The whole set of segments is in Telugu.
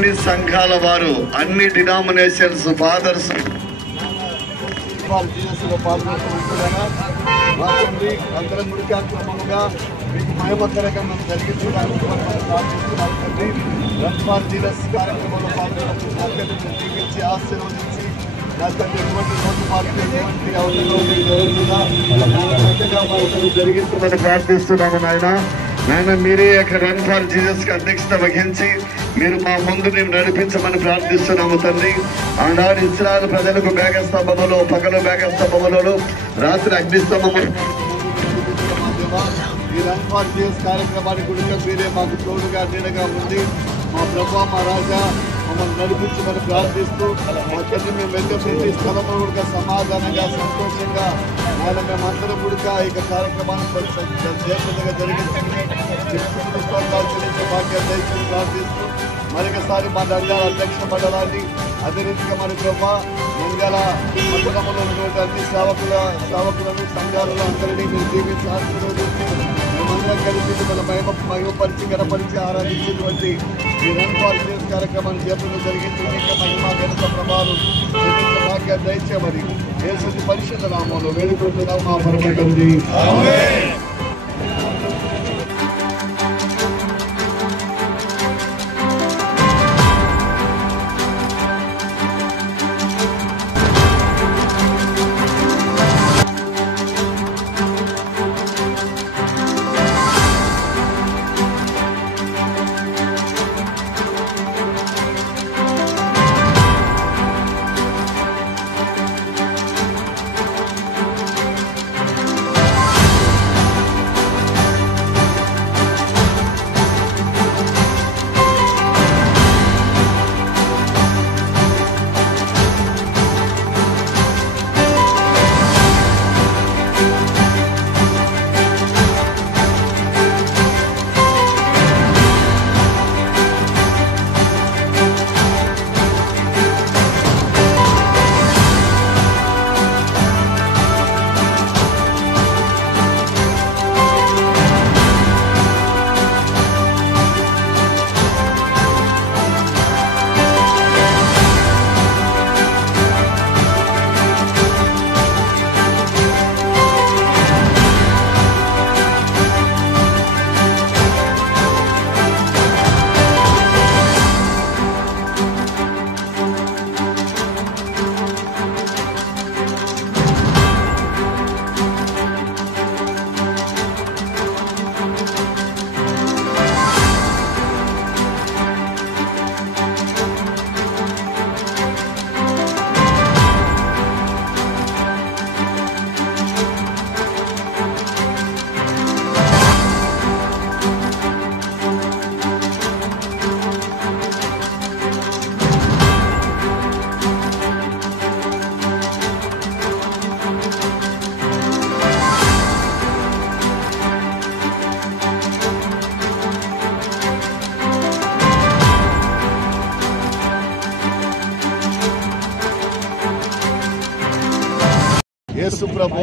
అన్ని సంఘాల వారు, అన్ని డినామినేషన్స్ ఫాదర్స్ అందరం క్రమంగా మీకు మయమకరంగా మనం జరిగించడానికి రన్ఫార్ జీసస్ కార్యక్రమంలో పాల్గొని ఆశీర్వదించి నా తండ్రి ఎటువంటి లోటుపాట్లు జరిగించమని ప్రార్థిస్తున్నాము నాయన మీరే రన్ ఫార్ జీసస్ కి అధ్యక్షత వహించి మీరు మా ముందు మేము నడిపించమని ప్రార్థిస్తున్నాము తండ్రి. ఆనాడు ఇశ్రాయేలు ప్రజలకు మేఘస్తంభములో, పగలు మేఘస్తంభములలో, రాత్రి అగ్నిస్తంభము ఈ రన్ ఫార్ జీసస్ కార్యక్రమానికి కూడా మీరే మాకు తోడుగా నీడగా ఉంది. మా ప్రభు మా రాజా మమ్మల్ని నడిపించమని ప్రార్థిస్తూ మా తండ్రి మేము వెళ్ళే ప్రతి స్థలంలో కూడా సమాధానంగా, సంతోషంగా ఆయన మేమందరం కూడా ఈ కార్యక్రమాన్ని జయప్రదంగా జరిగించింది భాగ్యం దయచేసి ప్రార్థిస్తూ మరొకసారి మా నంద్యాల అధ్యక్ష మండలాన్ని, అదే రీతిగా మన ప్రభా నంద్యాల మండలంలో ఉన్నటువంటి అన్ని సేవకులను సంఘాలను అందరినీ మీరు దీవించి ఆశీర్వదించి మేమందరం కలిసి మన మహిమపరిచి గణపరిచి ఆరాధించేటువంటి ఈ రన్ ఫార్ జీసస్ కార్యక్రమాన్ని జయప్రదం జరిగించింది. ఇంకా మహిమ ఘనత ప్రభావాలు భాగ్యాన్ని దయచేయమని యేసు పరిశుద్ధ నామంలో వేడుకుంటున్నాం మా పరమ తండ్రి. యేసు ప్రభు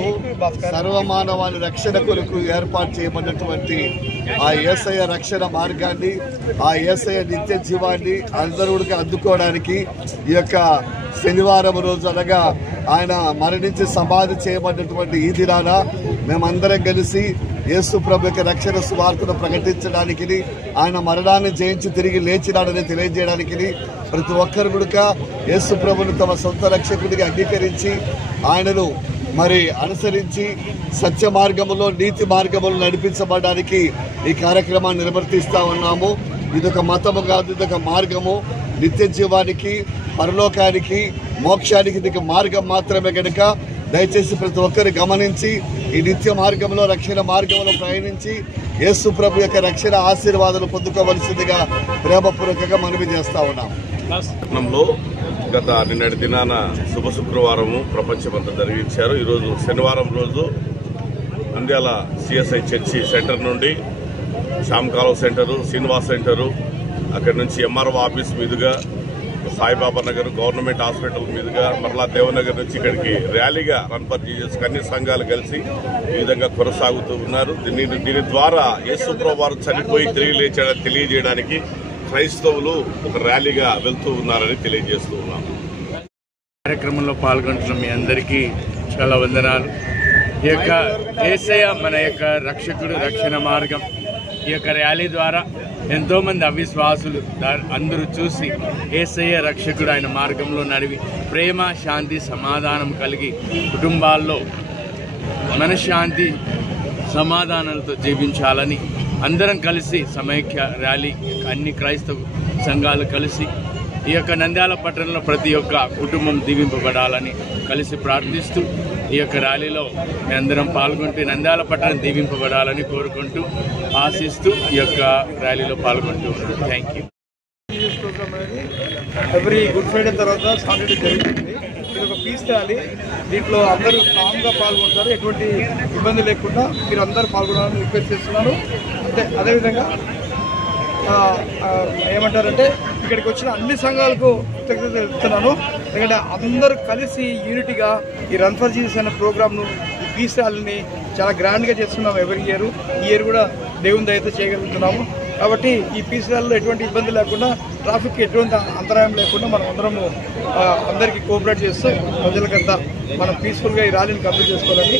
సర్వమానవాళి రక్షణ కొరకు ఏర్పాటు చేయబడినటువంటి ఆ యేసయ్య రక్షణ మార్గాన్ని, ఆ యేసయ్య నిత్య జీవాన్ని అందరూ అందుకోవడానికి ఈ యొక్క శనివారం రోజు అనగా ఆయన మరణించి సమాధి చేయబడినటువంటి ఈ దినాన మేమందరం కలిసి యేసు ప్రభు యొక్క రక్షణ సువార్తను ప్రకటించడానికి, ఆయన మరణాన్ని జయించి తిరిగి లేచినాడని తెలియజేయడానికి ప్రతి ఒక్కరు కూడా యేసు ప్రభును తమ సొంత రక్షకుడిగా అంగీకరించి ఆయనను మరి అనుసరించి సత్య మార్గములో, నీతి మార్గములో నడిపించబడడానికి ఈ కార్యక్రమాన్ని నిర్వర్తిస్తా ఉన్నాము. ఇదొక మతము కాదు, ఇదొక మార్గము. నిత్య జీవానికి, పరలోకానికి, మోక్షానికి ఇదొక మార్గం మాత్రమే కనుక దయచేసి ప్రతి ఒక్కరు గమనించి ఈ నిత్య మార్గంలో, రక్షణ మార్గంలో ప్రయాణించి యేసు ప్రభు యొక్క రక్షణ ఆశీర్వాదాలు పొందుకోవలసిందిగా ప్రేమపూర్వకంగా మనవి చేస్తా ఉన్నాం. గత నిన్నటి దినాన శుభ శుక్రవారము ప్రపంచమంతా జరిగించారు. ఈరోజు శనివారం రోజు నంద్యాల సిఎస్ఐ చర్చి సెంటర్ నుండి శ్యామకాలం సెంటరు, శ్రీనివాస్ సెంటరు, అక్కడి నుంచి ఎంఆర్ఓ ఆఫీస్ మీదుగా సాయిబాబా నగర్ గవర్నమెంట్ హాస్పిటల్ మీదుగా మరలా దేవనగర్ నుంచి ఇక్కడికి ర్యాలీగా రన్ ఫర్ జీసస్ అన్ని సంఘాలు కలిసి ఈ విధంగా కొనసాగుతూ ఉన్నారు. దీని ద్వారా యేసు ప్రభువు వారు చనిపోయి తిరిగి లేచాడని తెలియజేయడానికి క్రైస్తవులు ఒక ర్యాలీగా వెళ్తూ ఉన్నారని తెలియజేస్తూ ఉన్నాం. కార్యక్రమంలో పాల్గొంటున్న మీ అందరికీ చాలా వందనాలు. ఈ యొక్క యేసయ్య మన యొక్క రక్షకుడు, రక్షణ మార్గం. ఈ యొక్క ర్యాలీ ద్వారా ఎంతోమంది అవిశ్వాసులు అందరూ చూసి యేసయ్య రక్షకుడు ఆయన మార్గంలో నడివి ప్రేమ, శాంతి, సమాధానం కలిగి కుటుంబాల్లో మనశ్శాంతి సమాధానాలతో జీవించాలని అందరం కలిసి సమైక్య ర్యాలీ అన్ని క్రైస్తవ సంఘాలు కలిసి ఈ యొక్క నంద్యాల పట్టణంలో ప్రతి ఒక్క కుటుంబం దీవింపబడాలని కలిసి ప్రార్థిస్తూ ఈ యొక్క ర్యాలీలో మీ అందరం పాల్గొంటూ నంద్యాల పట్టణం దీవింపబడాలని కోరుకుంటూ ఆశిస్తూ ఈ యొక్క ర్యాలీలో పాల్గొంటూ ఉన్నాను. Thank you. Every good Friday తర్వాత సాటర్డే జరుగుతుంది. ఇది ఒక పీస్ ర్యాలీ. దీంట్లో అందరూ కామ్గా పాల్గొంటారు. ఎటువంటి ఇబ్బంది లేకుండా మీరు అందరూ పాల్గొనాలని రిక్వెస్ట్ చేస్తున్నాను. అదేవిధంగా ఏమంటారంటే ఇక్కడికి వచ్చిన అన్ని సంఘాలకు కృతజ్ఞత తెలుపుతున్నాను. ఎందుకంటే అందరూ కలిసి యూనిటీగా ఈ రన్ ఫర్ జీసస్ అనే ప్రోగ్రామ్ను, ఈ పీస్ ర్యాలీని చాలా గ్రాండ్గా చేస్తున్నాము ఎవ్రీ ఇయర్. ఈ ఇయర్ కూడా దేవుని దయతో చేయగలుగుతున్నాము. కాబట్టి ఈ పీస్ ర్యాలీలో ఎటువంటి ఇబ్బంది లేకుండా, ట్రాఫిక్కి ఎటువంటి అంతరాయం లేకుండా మనం అందరము అందరికీ కోఆపరేట్ చేస్తూ ప్రజలకంతా మనం పీస్ఫుల్గా ఈ ర్యాలీని కంప్లీట్ చేసుకోవాలని